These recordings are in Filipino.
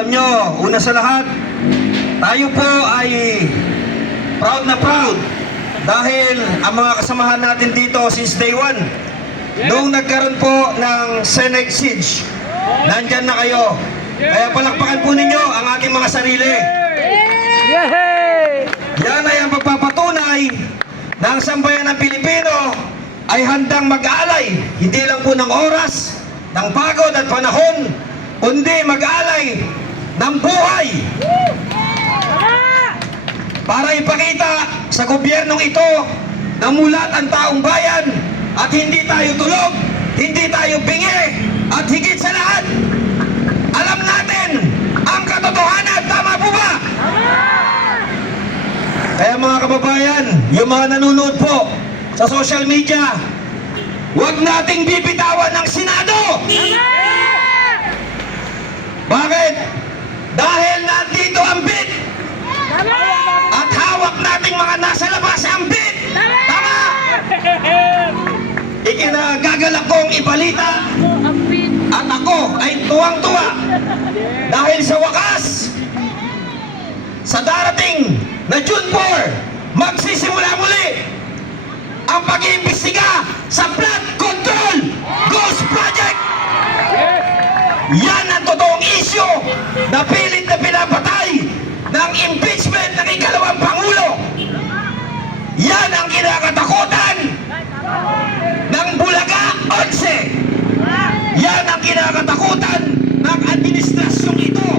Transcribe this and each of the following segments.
Alam nyo, una sa lahat, tayo po ay proud na proud dahil ang mga kasamahan natin dito since day one, noong nagkaroon po ng Senate siege, nandyan na kayo. Kaya palakpakan po ninyo ang ating mga sarili. Yan ay ang pagpapatunay na ang sambayan ng Pilipino ay handang mag-alay, hindi lang po ng oras, ng pagod at panahon, kundi mag-alay ng buhay para ipakita sa gobyernong ito na mulat ang taong bayan at hindi tayo tulog, hindi tayo bingi, at higit sa lahat, alam natin ang katotohanan. Tama po ba? Kaya mga kababayan, yung mga nanonood po sa social media, huwag nating bibitawan ng Senado. Bakit? Dahil nandito ang bid. At hawak nating mga nasa labas ang bid. Tama? Ikinagagalak kong ipalita at ako ay tuwang-tuwa dahil sa wakas, sa darating na June 4, magsisimula muli ang pag-iimbestiga sa flood control Ghost Project. Yan ang totoong issue na pilit na pinapatay ng impeachment ng ikalawang Pangulo. Yan ang kinakatakutan ng Bulaga 11. Yan ang kinakatakutan ng administrasyong ito.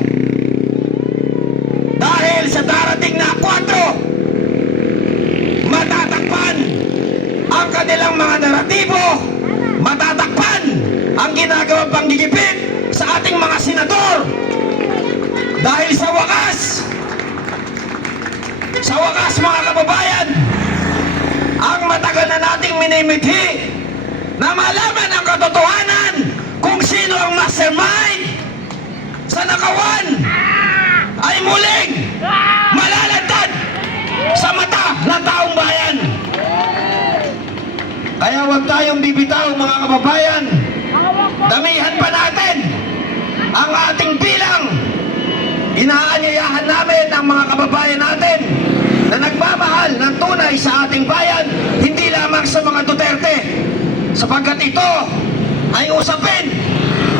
Dahil sa darating na 4, matatakpan ang kanilang mga naratibo, matatakpan ang ginagawang panggigipit sa ating mga senador. Dahil sa wakas mga kababayan, ang matagal na nating minimithi na malaman ang katotohanan kung sino ang mastermind sa nakawan ay muling malalantad sa mata ng taong bayan. Kaya huwag tayong bibitaw mga kababayan. Damihan pa natin ang ating bilang. Inaanyayahan namin ang mga kababayan natin na nagmamahal ng tunay sa ating bayan, hindi lamang sa mga Duterte, sapagkat ito ay usapin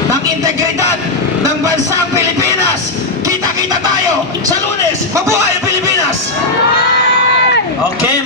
ng integridad ng bansang Pilipinas. Kita-kita tayo sa Lunes. Mabuhay ang Pilipinas! Okay.